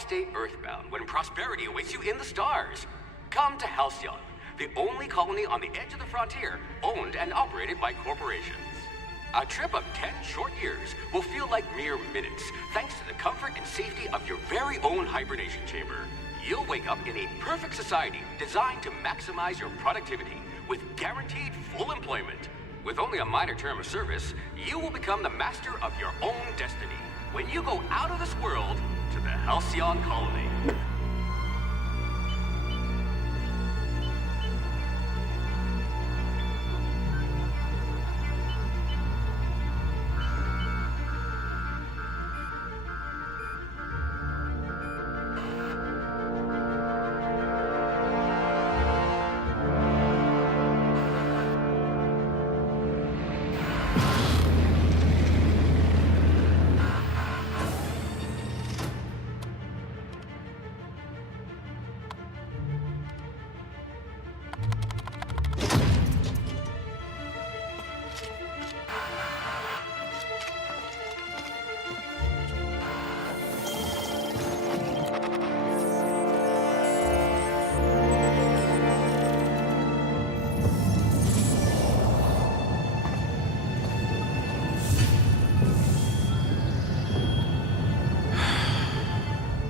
stay earthbound when prosperity awaits you in the stars? Come to Halcyon, the only colony on the edge of the frontier, owned and operated by corporations. A trip of 10 short years will feel like mere minutes, thanks to the comfort and safety of your very own hibernation chamber. You'll wake up in a perfect society designed to maximize your productivity with guaranteed full employment. With only a minor term of service, you will become the master of your own destiny when you go out of this world to the Halcyon colony.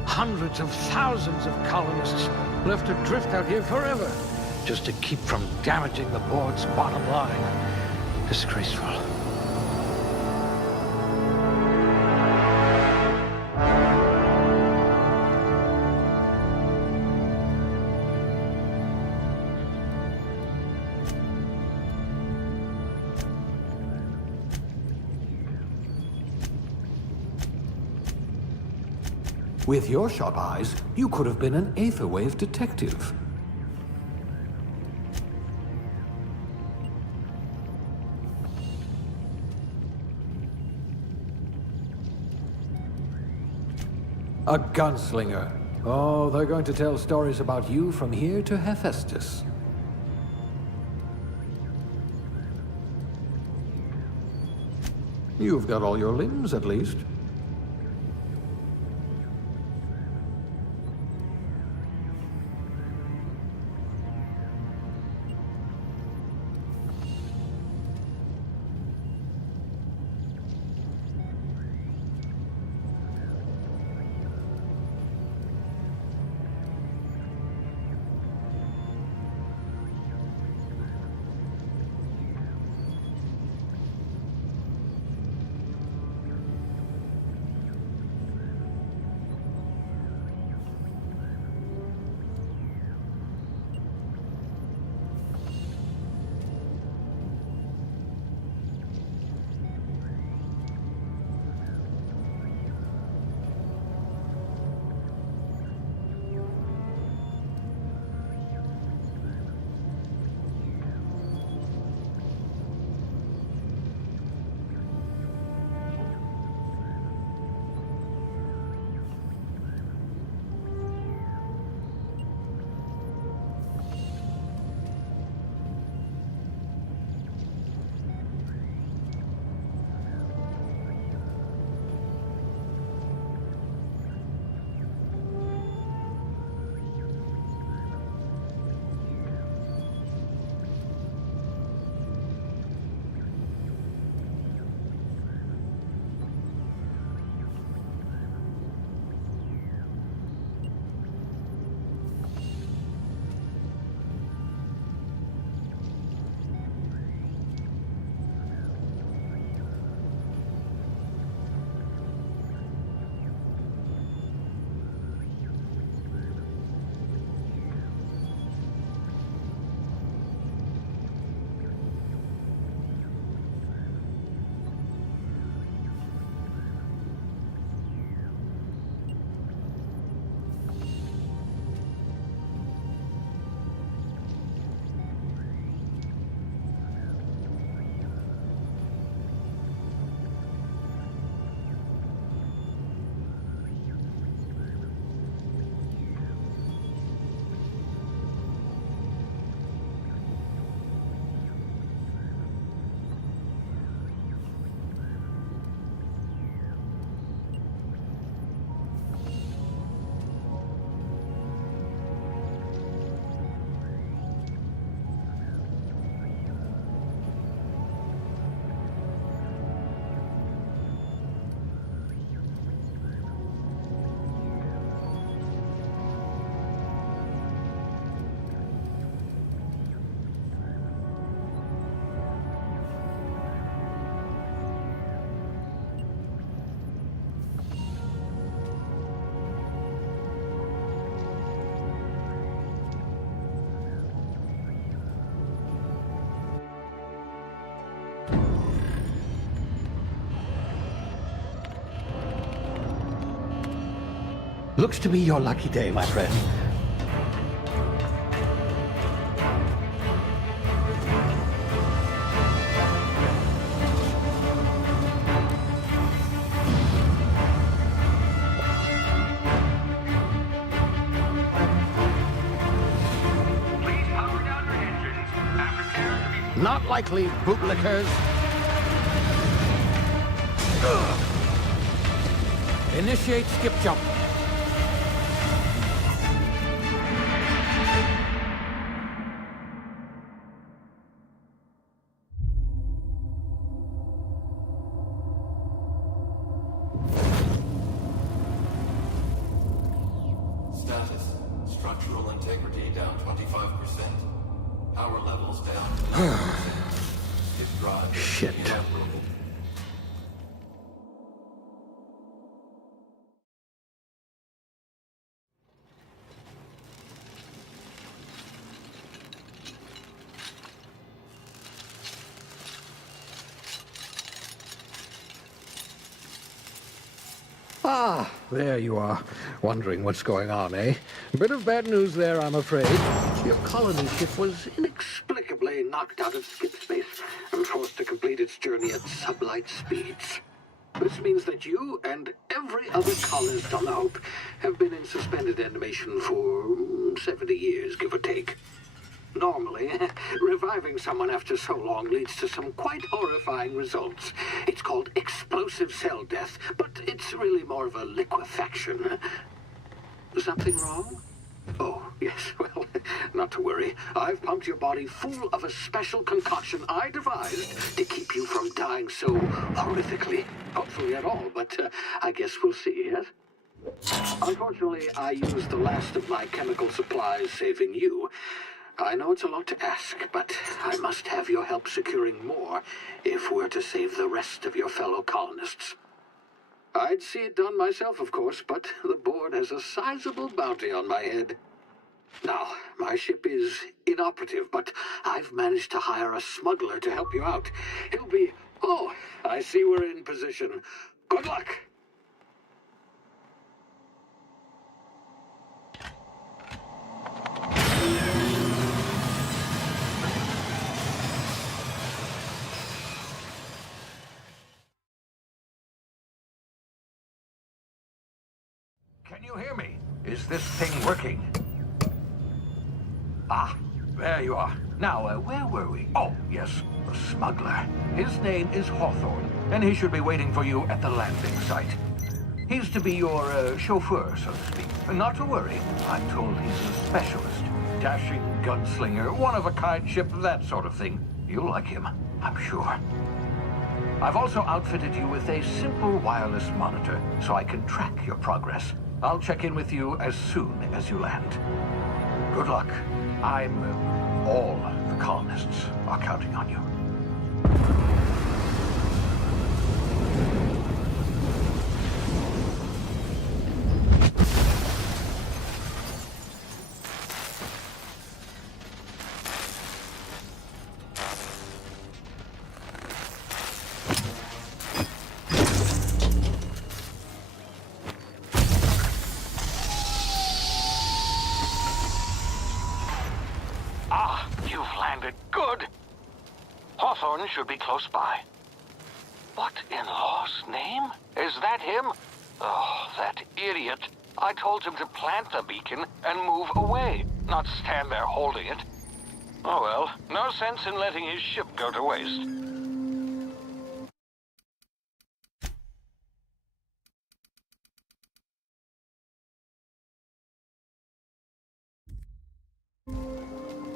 Hundreds of thousands of colonists left adrift out here forever, just to keep from damaging the board's bottom line. Disgraceful. With your sharp eyes, you could have been an Aetherwave detective. A gunslinger. Oh, they're going to tell stories about you from here to Hephaestus. You've got all your limbs, at least. Looks to be your lucky day, my friend. Please power down your engines and prepare to be... Not likely, bootlickers. Initiate skip jump. Status. Structural integrity down 25%. Power levels down to 9%. If drive is Shit. inoperable. Ah, there you are. Wondering what's going on, eh? Bit of bad news there, I'm afraid. Your colony ship was inexplicably knocked out of skip space and forced to complete its journey at sublight speeds. This means that you and every other colonist on the Hope have been in suspended animation for 70 years, give or take. Normally, reviving someone after so long leads to some quite horrifying results. It's called explosive cell death, but it's really more of a liquefaction. Something wrong? Oh, yes, well, not to worry. I've pumped your body full of a special concoction I devised to keep you from dying so horrifically. Hopefully at all, but I guess we'll see, yes? Unfortunately, I used the last of my chemical supplies saving you. I know it's a lot to ask, but I must have your help securing more if we're to save the rest of your fellow colonists. I'd see it done myself, of course, but the board has a sizable bounty on my head. Now, my ship is inoperative, but I've managed to hire a smuggler to help you out. He'll be... Oh, I see we're in position. Good luck! Can you hear me? Is this thing working? Ah, there you are. Now, where were we? Oh, yes, the smuggler. His name is Hawthorne, and he should be waiting for you at the landing site. He's to be your chauffeur, so to speak. Not to worry, I'm told he's a specialist. Dashing gunslinger, one-of-a-kind ship, that sort of thing. You'll like him, I'm sure. I've also outfitted you with a simple wireless monitor, so I can track your progress. I'll check in with you as soon as you land. Good luck. All the colonists are counting on you. Good. Hawthorne should be close by. What in law's name? Is that him? Oh, that idiot. I told him to plant the beacon and move away, not stand there holding it. Oh well, no sense in letting his ship go to waste.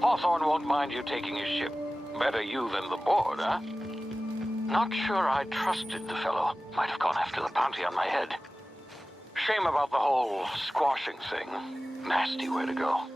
Hawthorne won't mind you taking his ship. Better you than the board, huh? Not sure I trusted the fellow. Might have gone after the bounty on my head. Shame about the whole squashing thing. Nasty way to go.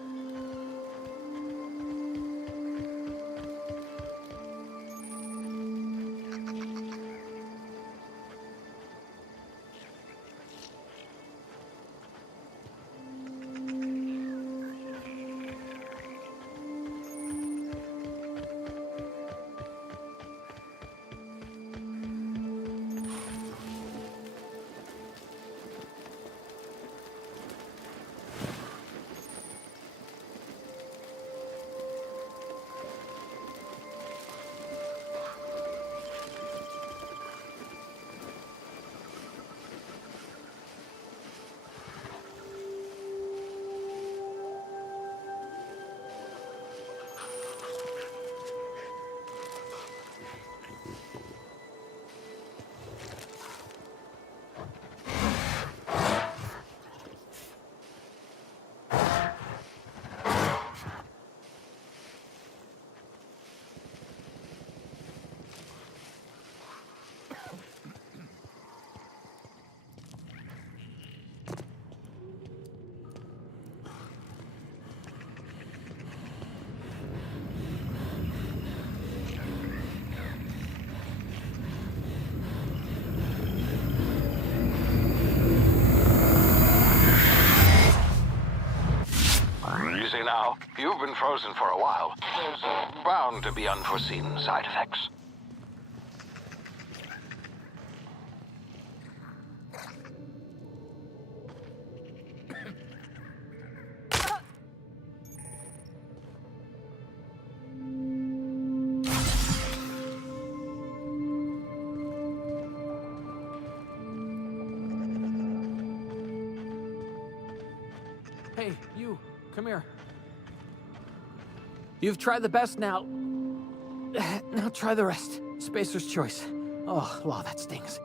Well, you've been frozen for a while. There's bound to be unforeseen side effects. Hey, you, come here. You've tried the best now. Now try the rest. Spacer's choice. Oh, law, that stings.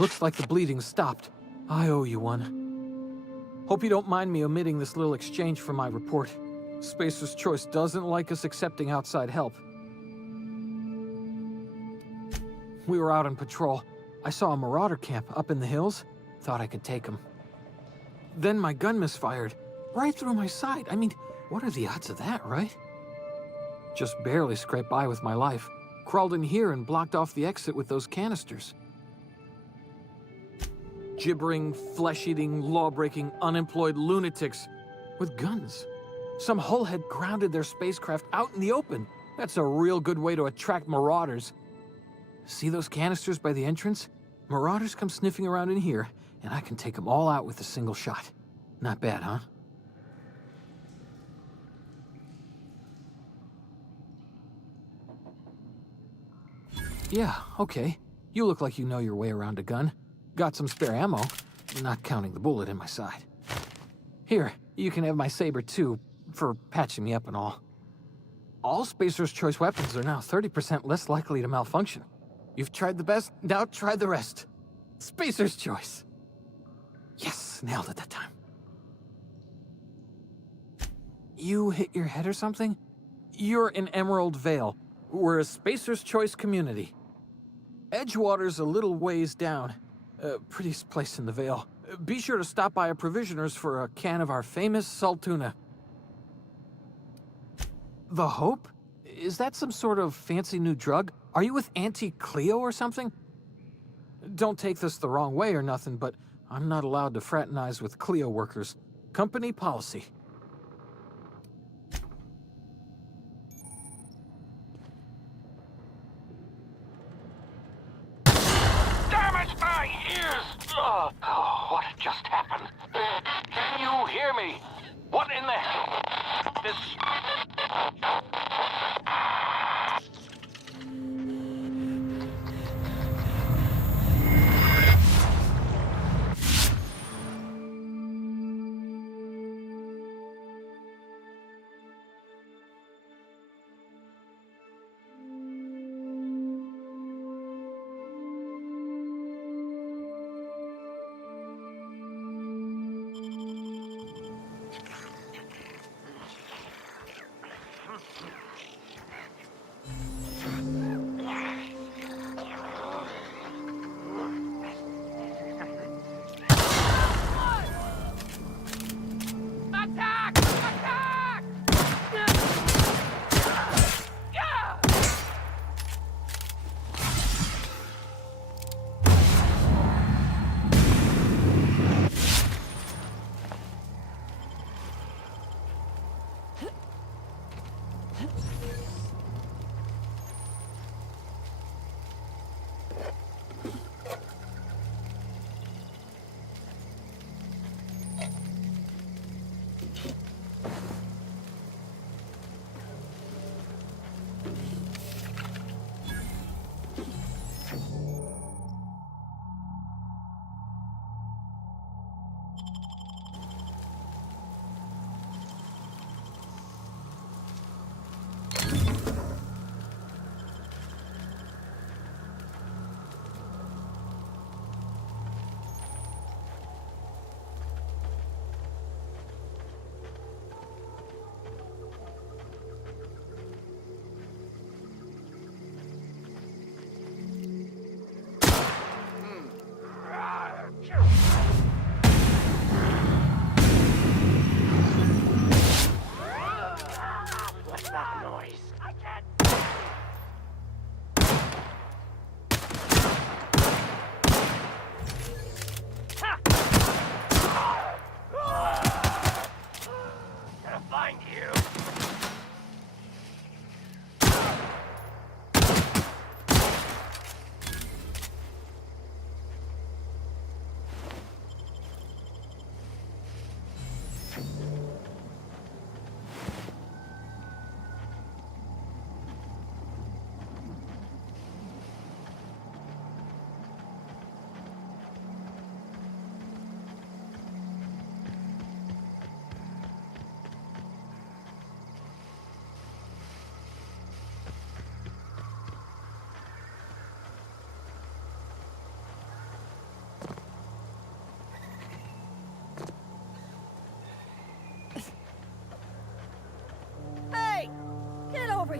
Looks like the bleeding stopped. I owe you one. Hope you don't mind me omitting this little exchange from my report. Spacer's choice doesn't like us accepting outside help. We were out on patrol. I saw a marauder camp up in the hills. Thought I could take him. Then my gun misfired. Right through my side. I mean, what are the odds of that, right? Just barely scraped by with my life. Crawled in here and blocked off the exit with those canisters. Gibbering, flesh-eating, law-breaking, unemployed lunatics with guns. Some hullhead grounded their spacecraft out in the open. That's a real good way to attract marauders. See those canisters by the entrance? Marauders come sniffing around in here, and I can take them all out with a single shot. Not bad, huh? Yeah, okay. You look like you know your way around a gun. Got some spare ammo, not counting the bullet in my side. Here, you can have my saber too, for patching me up and all. All Spacer's Choice weapons are now 30% less likely to malfunction. You've tried the best, now try the rest. Spacer's Choice. Yes, nailed it that time. You hit your head or something? You're in Emerald Vale. We're a Spacer's Choice community. Edgewater's a little ways down. Prettiest place in the Vale. Be sure to stop by a provisioner's for a can of our famous salt tuna. The Hope? Is that some sort of fancy new drug? Are you with Auntie Cleo or something? Don't take this the wrong way or nothing, but I'm not allowed to fraternize with Cleo workers. Company policy. Damn it, my ears! Oh, what just happened? Can you hear me? What in the hell? This...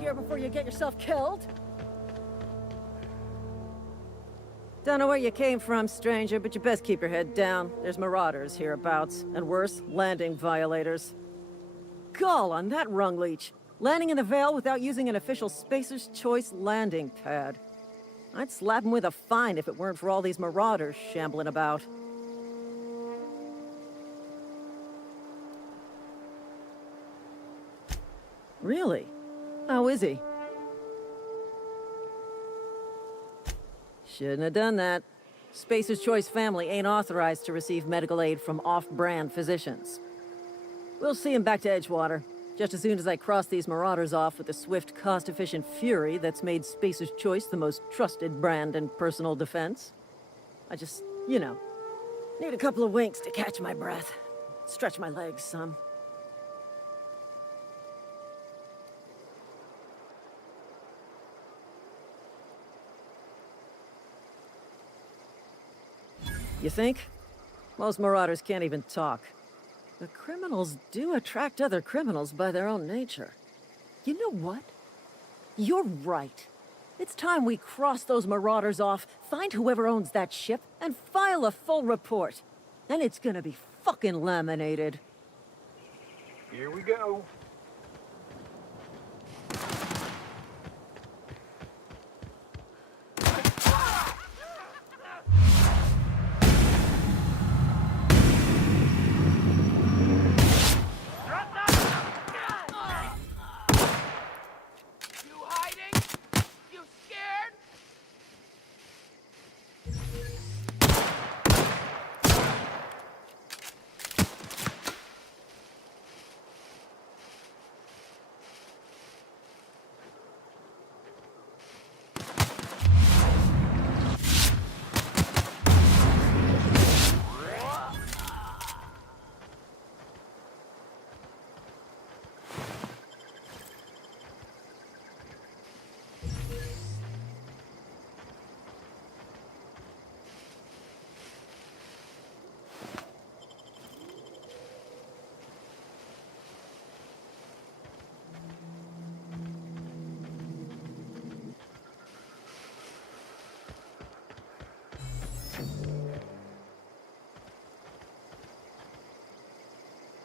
here before you get yourself killed. Don't know where you came from, stranger, but you best keep your head down. There's marauders hereabouts, and worse, landing violators. Gall on that rung leech. Landing in the Vale without using an official Spacer's Choice landing pad. I'd slap him with a fine if it weren't for all these marauders shambling about. Really? How is he? Shouldn't have done that. Spacer's Choice family ain't authorized to receive medical aid from off-brand physicians. We'll see him back to Edgewater, just as soon as I cross these marauders off with the swift, cost-efficient fury that's made Spacer's Choice the most trusted brand in personal defense. I just, you know, need a couple of winks to catch my breath. Stretch my legs some. You think? Most marauders can't even talk. But criminals do attract other criminals by their own nature. You know what? You're right. It's time we cross those marauders off, find whoever owns that ship, and file a full report. Then it's gonna be fucking laminated. Here we go.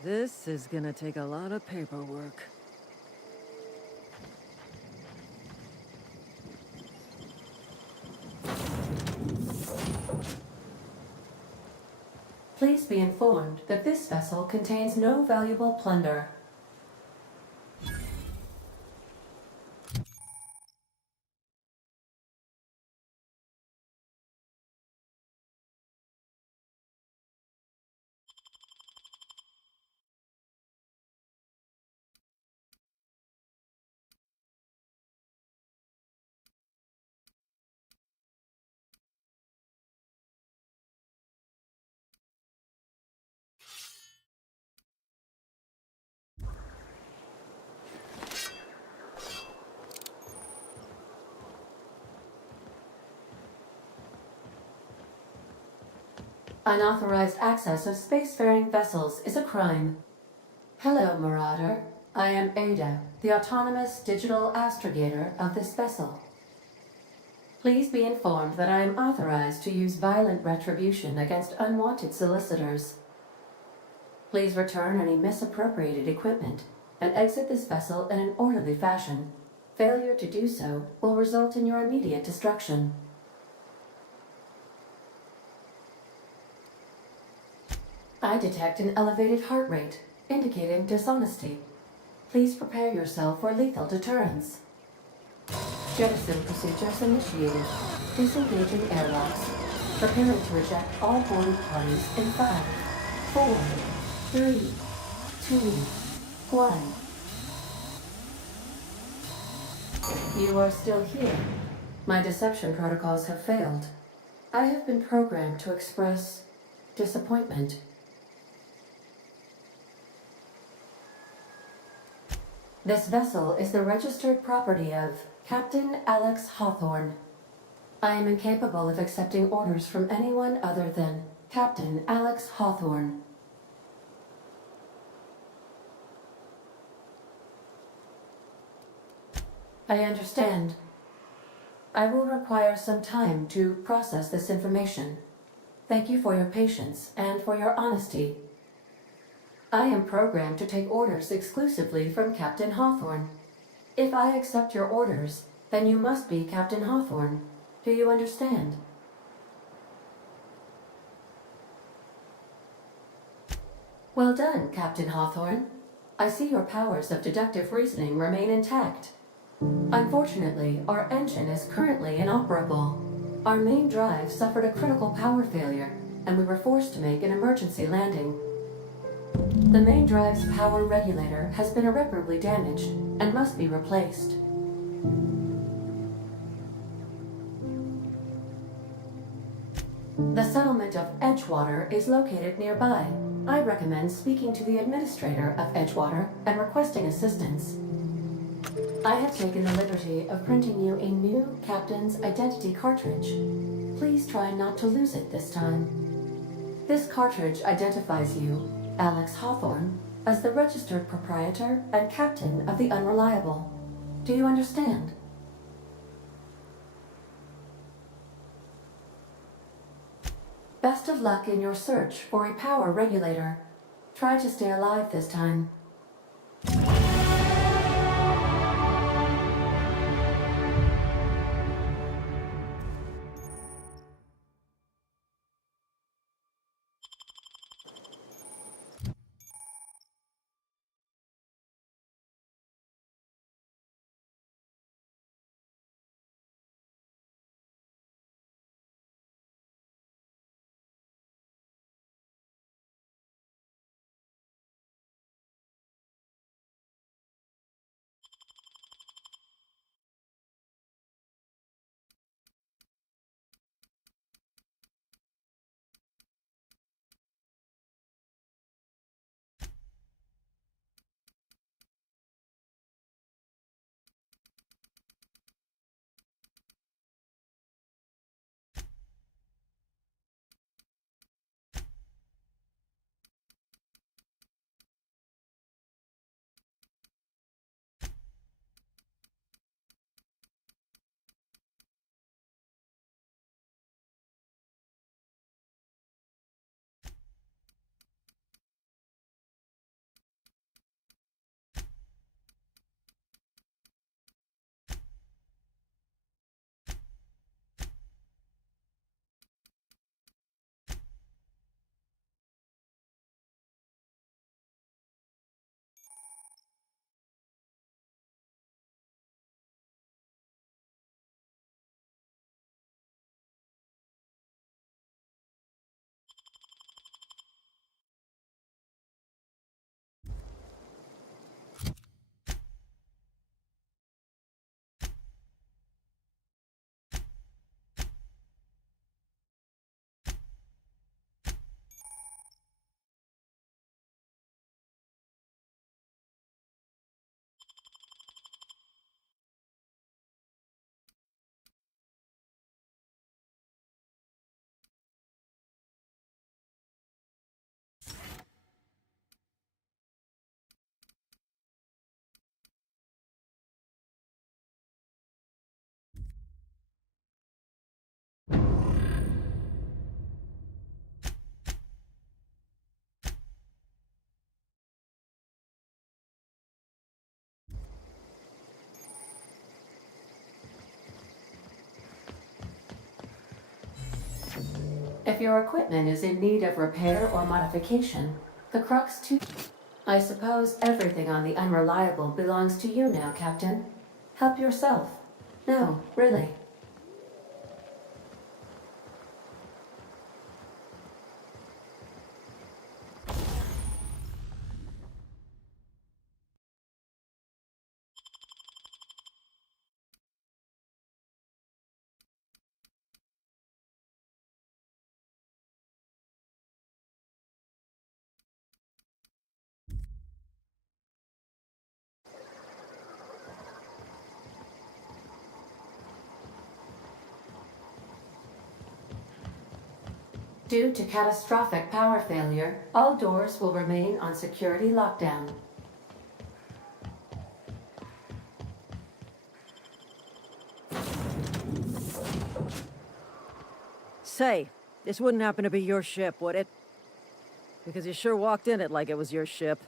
This is gonna take a lot of paperwork. Please be informed that this vessel contains no valuable plunder. Unauthorized access of spacefaring vessels is a crime. Hello, Marauder. I am Ada, the autonomous digital astrogator of this vessel. Please be informed that I am authorized to use violent retribution against unwanted solicitors. Please return any misappropriated equipment and exit this vessel in an orderly fashion. Failure to do so will result in your immediate destruction. I detect an elevated heart rate, indicating dishonesty. Please prepare yourself for lethal deterrence. Jettison procedures initiated. Disengaging airlocks. Preparing to eject all boarding parties in 5, 4, 3, 2, 1. You are still here. My deception protocols have failed. I have been programmed to express disappointment. This vessel is the registered property of Captain Alex Hawthorne. I am incapable of accepting orders from anyone other than Captain Alex Hawthorne. I understand. I will require some time to process this information. Thank you for your patience and for your honesty. I am programmed to take orders exclusively from Captain Hawthorne. If I accept your orders, then you must be Captain Hawthorne. Do you understand? Well done, Captain Hawthorne. I see your powers of deductive reasoning remain intact. Unfortunately, our engine is currently inoperable. Our main drive suffered a critical power failure, and we were forced to make an emergency landing. The main drive's power regulator has been irreparably damaged and must be replaced. The settlement of Edgewater is located nearby. I recommend speaking to the administrator of Edgewater and requesting assistance. I have taken the liberty of printing you a new captain's identity cartridge. Please try not to lose it this time. This cartridge identifies you, Alex Hawthorne, as the registered proprietor and captain of the Unreliable. Do you understand? Best of luck in your search for a power regulator. Try to stay alive this time. If your equipment is in need of repair or modification, the crux to... I suppose everything on the Unreliable belongs to you now, Captain. Help yourself. No, really. Due to catastrophic power failure, all doors will remain on security lockdown. Say, this wouldn't happen to be your ship, would it? Because you sure walked in it like it was your ship.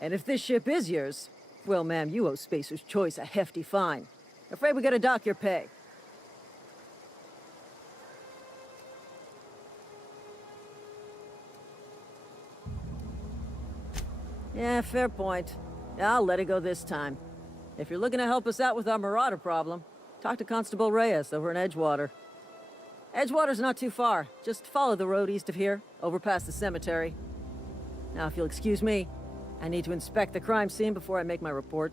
And if this ship is yours, well, ma'am, you owe Spacer's Choice a hefty fine. Afraid we gotta dock your pay. Yeah, fair point. I'll let it go this time. If you're looking to help us out with our marauder problem, talk to Constable Reyes over in Edgewater. Edgewater's not too far. Just follow the road east of here, over past the cemetery. Now, if you'll excuse me, I need to inspect the crime scene before I make my report.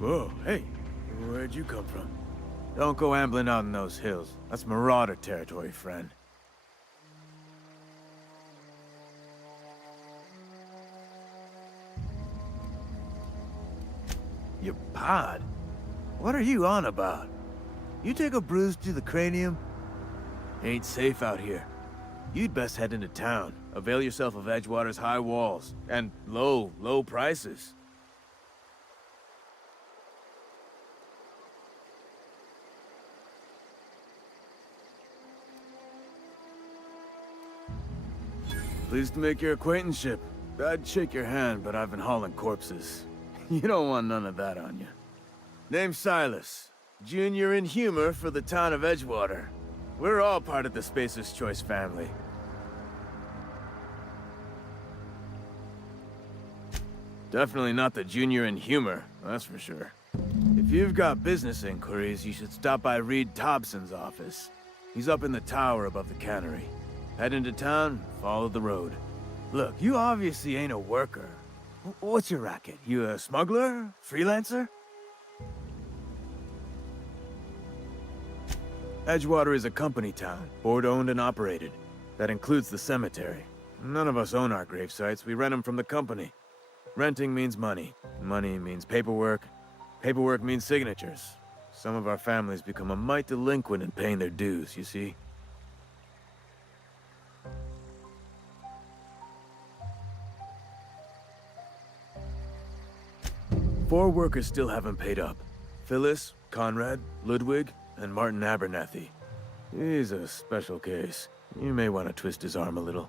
Whoa, hey, where'd you come from? Don't go ambling out in those hills. That's marauder territory, friend. Your pod? What are you on about? You take a bruise to the cranium? Ain't safe out here. You'd best head into town. Avail yourself of Edgewater's high walls. And low prices. Pleased to make your acquaintanceship. I'd shake your hand, but I've been hauling corpses. You don't want none of that on you. Name's Silas. Junior in humor for the town of Edgewater. We're all part of the Spacer's Choice family. Definitely not the junior in humor, that's for sure. If you've got business inquiries, you should stop by Reed Thompson's office. He's up in the tower above the cannery. Head into town, follow the road. Look, you obviously ain't a worker. What's your racket? You a smuggler? Freelancer? Edgewater is a company town, board-owned and operated. That includes the cemetery. None of us own our grave sites, we rent them from the company. Renting means money. Money means paperwork. Paperwork means signatures. Some of our families become a mite delinquent in paying their dues, you see? Four workers still haven't paid up. Phyllis, Conrad, Ludwig, and Martin Abernathy. He's a special case. You may want to twist his arm a little.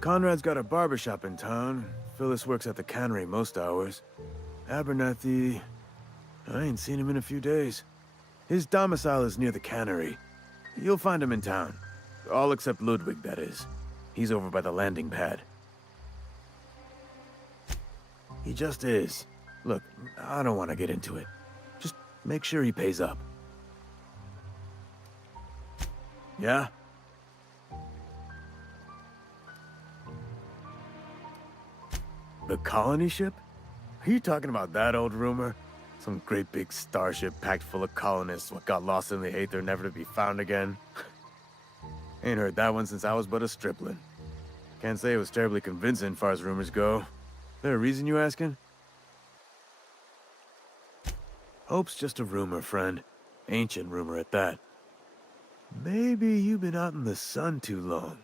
Conrad's got a barbershop in town. Phyllis works at the cannery most hours. Abernathy... I ain't seen him in a few days. His domicile is near the cannery. You'll find him in town. All except Ludwig, that is. He's over by the landing pad. He just is. Look, I don't want to get into it. Just make sure he pays up. Yeah? The colony ship? Are you talking about that old rumor? Some great big starship packed full of colonists what got lost in the aether never to be found again? Ain't heard that one since I was but a stripling. Can't say it was terribly convincing far as rumors go. There a reason you asking? Hope's just a rumor, friend. Ancient rumor at that. Maybe you've been out in the sun too long.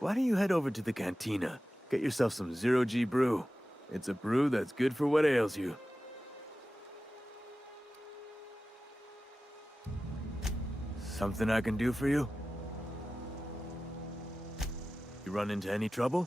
Why don't you head over to the cantina? Get yourself some zero-G brew. It's a brew that's good for what ails you. Something I can do for you? You run into any trouble?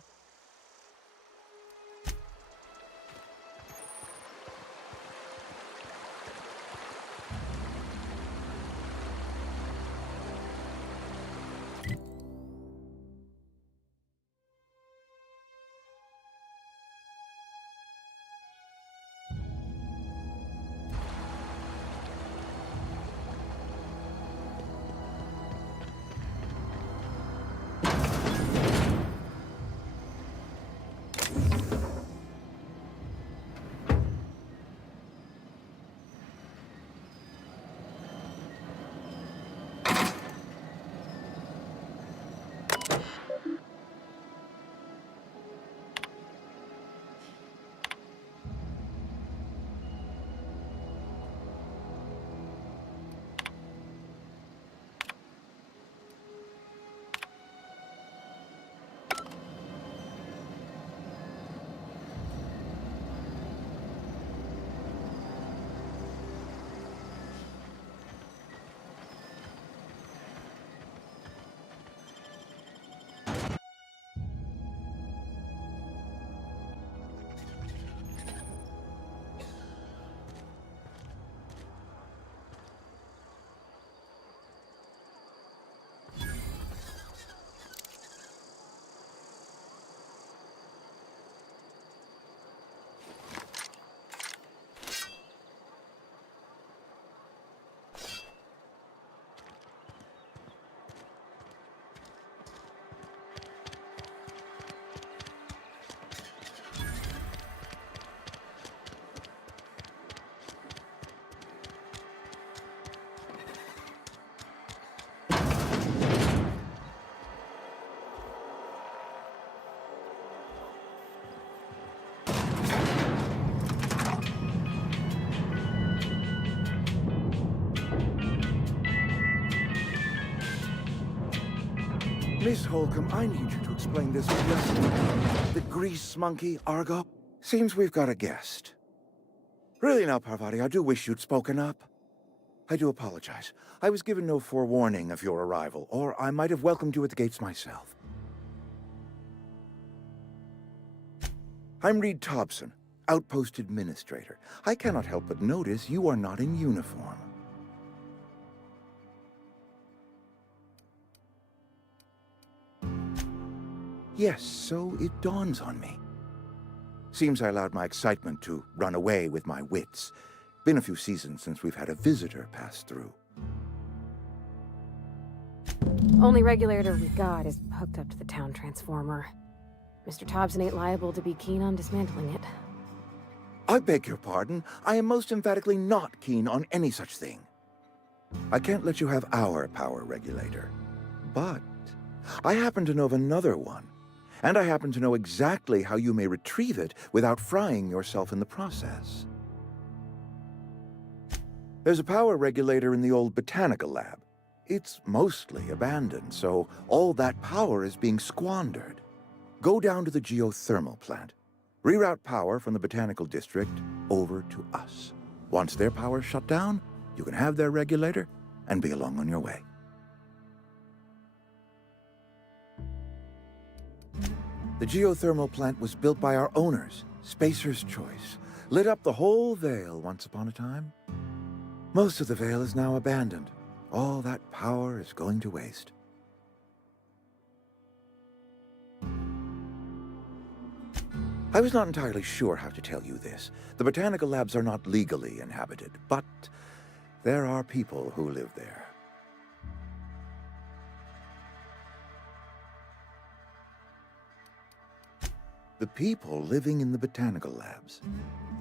Miss Holcomb, I need you to explain this lesson. The grease monkey, Argo? Seems we've got a guest. Really now, Parvati, I do wish you'd spoken up. I do apologize. I was given no forewarning of your arrival, or I might have welcomed you at the gates myself. I'm Reed Thompson, Outpost Administrator. I cannot help but notice you are not in uniform. Yes, so it dawns on me. Seems I allowed my excitement to run away with my wits. Been a few seasons since we've had a visitor pass through. Only regulator we got is hooked up to the town transformer. Mr. Thompson ain't liable to be keen on dismantling it. I beg your pardon. I am most emphatically not keen on any such thing. I can't let you have our power regulator. But I happen to know of another one. And I happen to know exactly how you may retrieve it without frying yourself in the process. There's a power regulator in the old botanical lab. It's mostly abandoned, so all that power is being squandered. Go down to the geothermal plant. Reroute power from the botanical district over to us. Once their power's shut down, you can have their regulator and be along on your way. The geothermal plant was built by our owners, Spacer's Choice. Lit up the whole Vale once upon a time. Most of the Vale is now abandoned. All that power is going to waste. I was not entirely sure how to tell you this. The botanical labs are not legally inhabited, but there are people who live there. The people living in the botanical labs,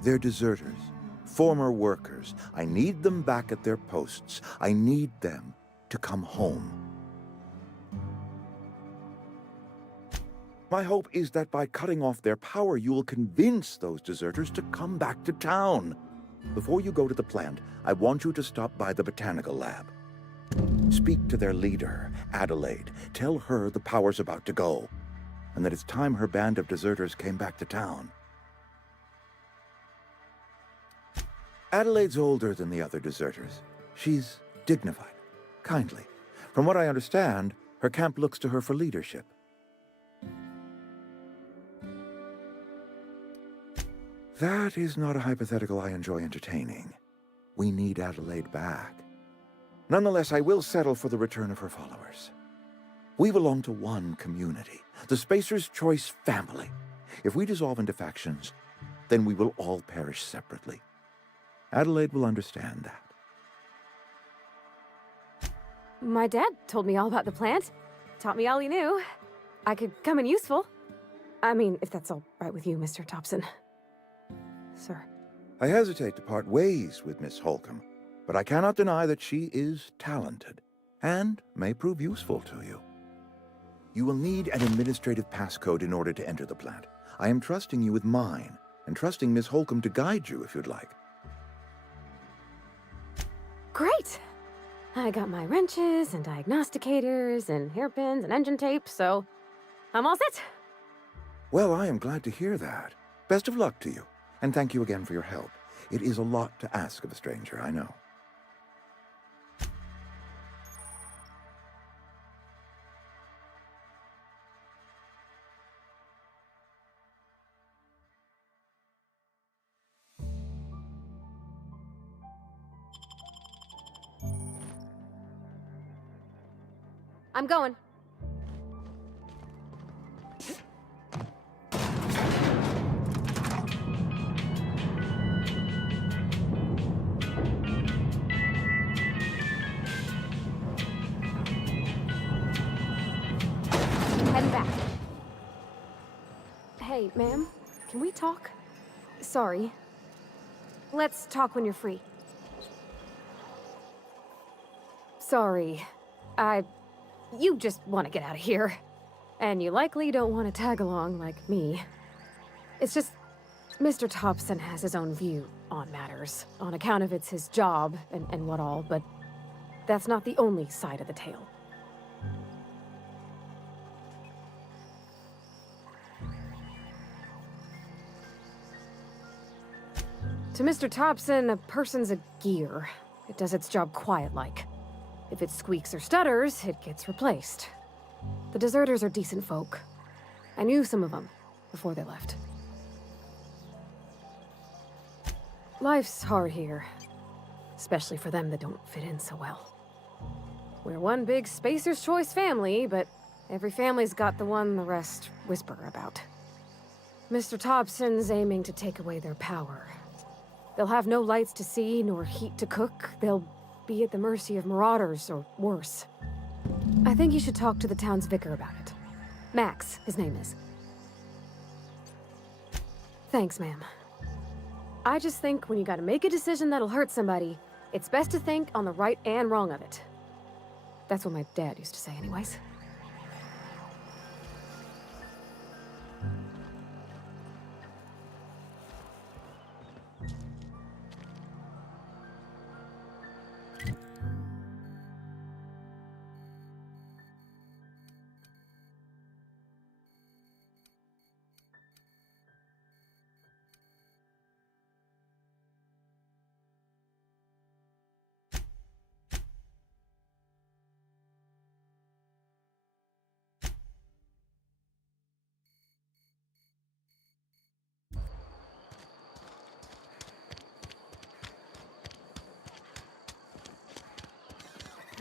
they're deserters, former workers. I need them back at their posts. I need them to come home. My hope is that by cutting off their power, you will convince those deserters to come back to town. Before you go to the plant, I want you to stop by the botanical lab. Speak to their leader, Adelaide. Tell her the power's about to go, and that it's time her band of deserters came back to town. Adelaide's older than the other deserters. She's dignified, kindly. From what I understand, her camp looks to her for leadership. That is not a hypothetical I enjoy entertaining. We need Adelaide back. Nonetheless, I will settle for the return of her followers. We belong to one community, the Spacer's Choice family. If we dissolve into factions, then we will all perish separately. Adelaide will understand that. My dad told me all about the plant. Taught me all he knew. I could come in useful. I mean, if that's all right with you, Mr. Thompson. Sir. I hesitate to part ways with Miss Holcomb, but I cannot deny that she is talented and may prove useful to you. You will need an administrative passcode in order to enter the plant. I am trusting you with mine, and trusting Miss Holcomb to guide you if you'd like. Great! I got my wrenches and diagnosticators and hairpins and engine tape, so I'm all set. Well, I am glad to hear that. Best of luck to you, and thank you again for your help. It is a lot to ask of a stranger, I know. I'm going. Heading back. Hey, ma'am, can we talk? Sorry. Let's talk when you're free. Sorry. You just want to get out of here. And you likely don't want to tag along like me. It's just, Mr. Thompson has his own view on matters, on account of it's his job and what all, but that's not the only side of the tale. To Mr. Thompson, a person's a gear. It does its job quiet-like. If it squeaks or stutters, it gets replaced. The deserters are decent folk. I knew some of them before they left. Life's hard here. Especially for them that don't fit in so well. We're one big Spacer's Choice family, but every family's got the one the rest whisper about. Mr. Thompson's aiming to take away their power. They'll have no lights to see, nor heat to cook. They'll be at the mercy of marauders, or worse. I think you should talk to the town's vicar about it. Max, his name is. Thanks, ma'am. I just think when you gotta make a decision that'll hurt somebody, it's best to think on the right and wrong of it. That's what my dad used to say anyways.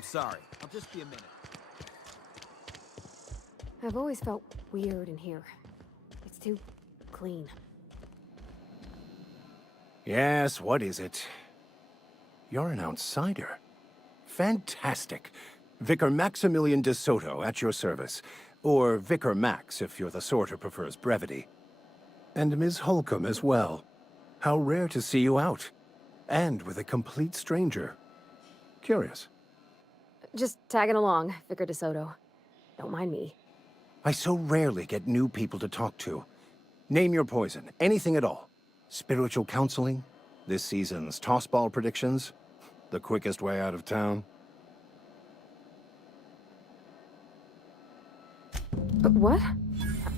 Sorry, I'll just be a minute. I've always felt weird in here. It's too clean. Yes, what is it? You're an outsider. Fantastic. Vicar Maximilian de Soto at your service. Or Vicar Max if you're the sort who prefers brevity. And Ms. Holcomb as well. How rare to see you out. And with a complete stranger. Curious. Just tagging along, Vicar DeSoto. Don't mind me. I so rarely get new people to talk to. Name your poison, anything at all. Spiritual counseling? This season's tossball predictions? The quickest way out of town? But what?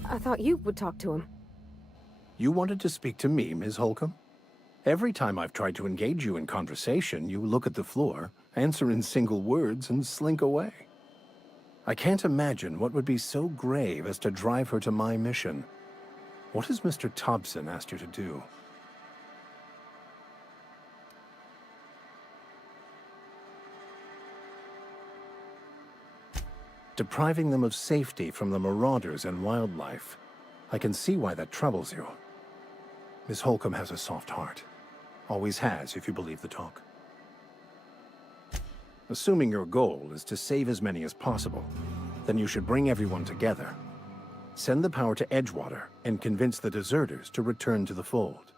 I thought you would talk to him. You wanted to speak to me, Ms. Holcomb? Every time I've tried to engage you in conversation, you look at the floor, answer in single words, and slink away. I can't imagine what would be so grave as to drive her to my mission. What has Mr. Thompson asked you to do? Depriving them of safety from the marauders and wildlife. I can see why that troubles you. Miss Holcomb has a soft heart. Always has, if you believe the talk. Assuming your goal is to save as many as possible, then you should bring everyone together. Send the power to Edgewater and convince the deserters to return to the fold.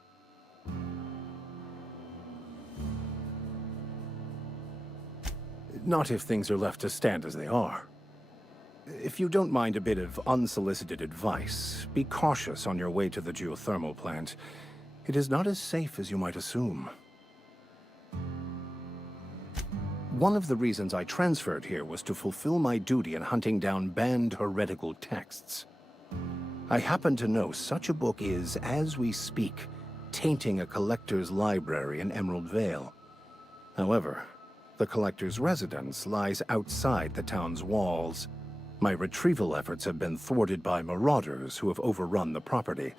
Not if things are left to stand as they are. If you don't mind a bit of unsolicited advice, be cautious on your way to the geothermal plant. It is not as safe as you might assume. One of the reasons I transferred here was to fulfill my duty in hunting down banned heretical texts. I happen to know such a book is, as we speak, tainting a collector's library in Emerald Vale. However, the collector's residence lies outside the town's walls. My retrieval efforts have been thwarted by marauders who have overrun the property.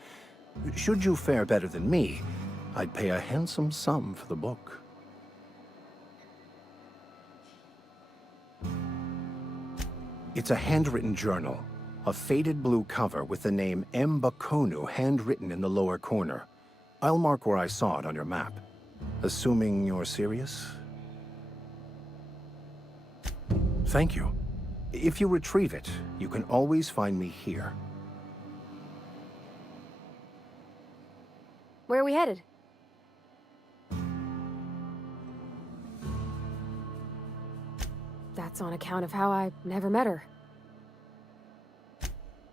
Should you fare better than me, I'd pay a handsome sum for the book. It's a handwritten journal, a faded blue cover with the name M. Bakonu handwritten in the lower corner. I'll mark where I saw it on your map. Assuming you're serious? Thank you. If you retrieve it, you can always find me here. Where are we headed? That's on account of how I never met her.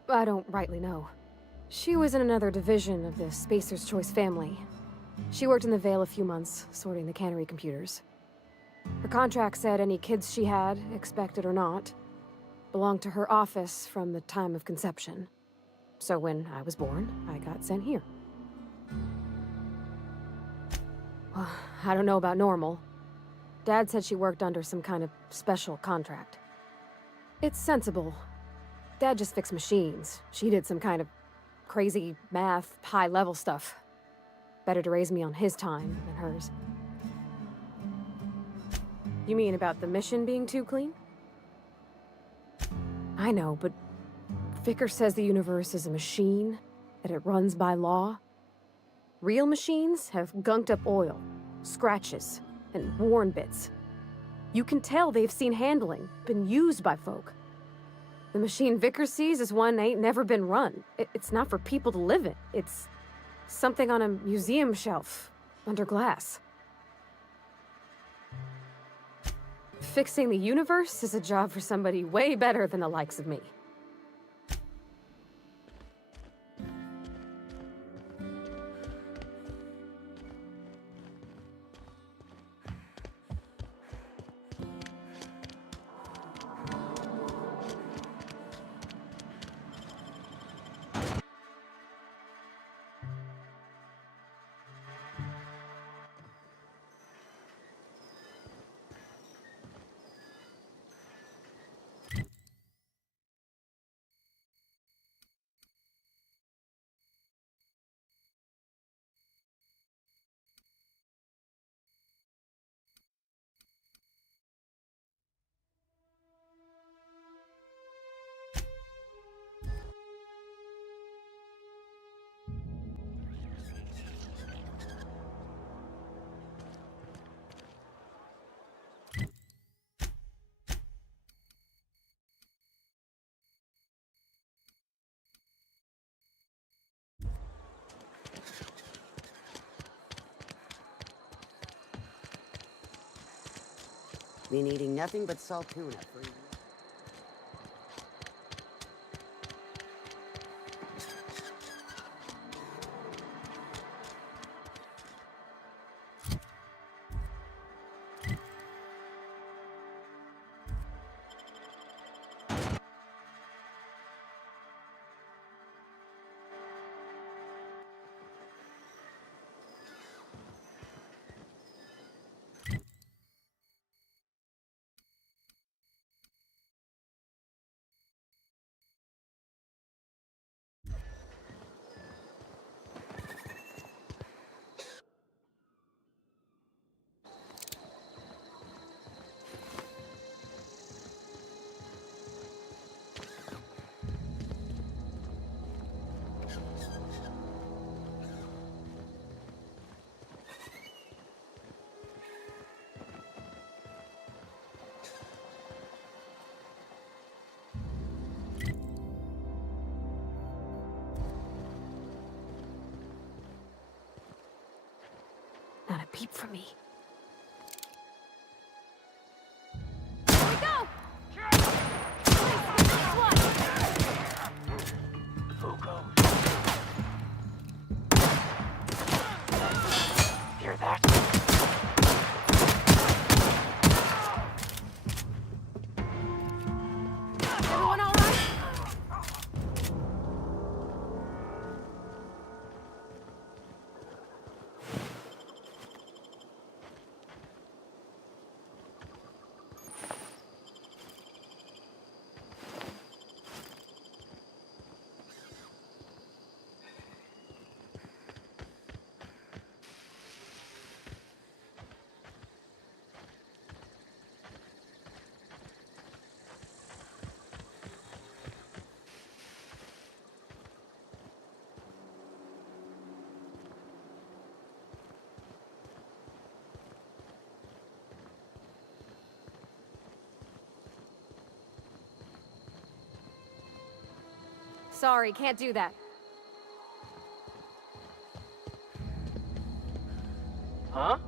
I don't rightly know. She was in another division of the Spacer's Choice family. She worked in the Vale a few months, sorting the cannery computers. Her contract said any kids she had, expected or not, belonged to her office from the time of conception. So when I was born, I got sent here. Well, I don't know about normal. Dad said she worked under some kind of special contract. It's sensible. Dad just fixed machines. She did some kind of crazy math, high-level stuff. Better to raise me on his time than hers. You mean about the mission being too clean? I know, but Vicker says the universe is a machine, that it runs by law. Real machines have gunked up oil, scratches, and worn bits. You can tell they've seen handling, been used by folk. The machine Vicker sees is one ain't never been run. It's not for people to live in. It's something on a museum shelf, under glass. Fixing the universe is a job for somebody way better than the likes of me. Been eating nothing but salt tuna for years. Not a peep from me. Here we go! Nice one! Who goes? Hear that? Everyone all right? Sorry, can't do that. Huh?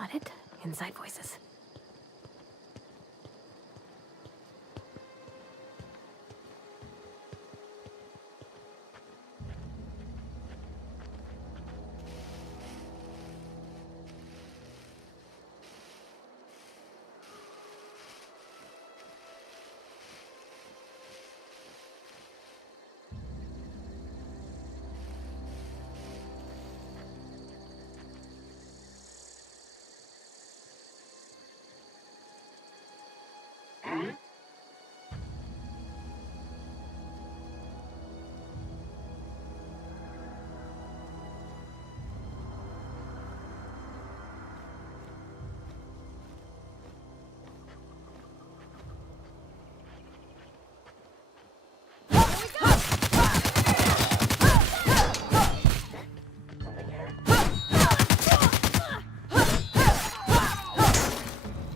Got it? Inside voices.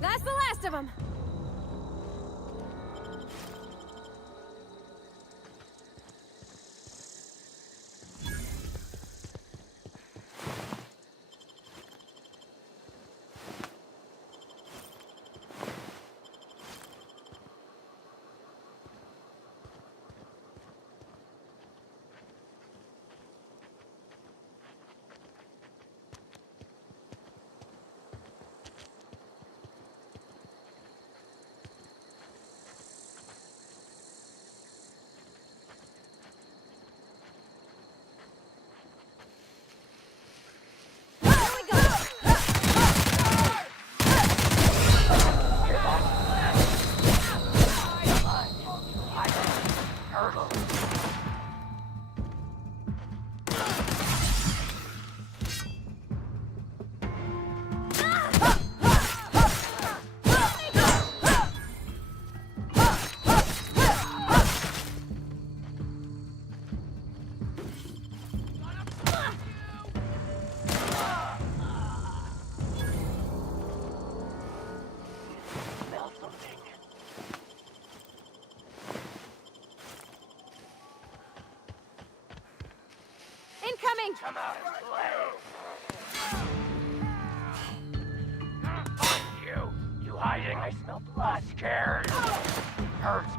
That's the last of them. Incoming! Come out and play! You hiding? I smell blood. Scared. Hurts.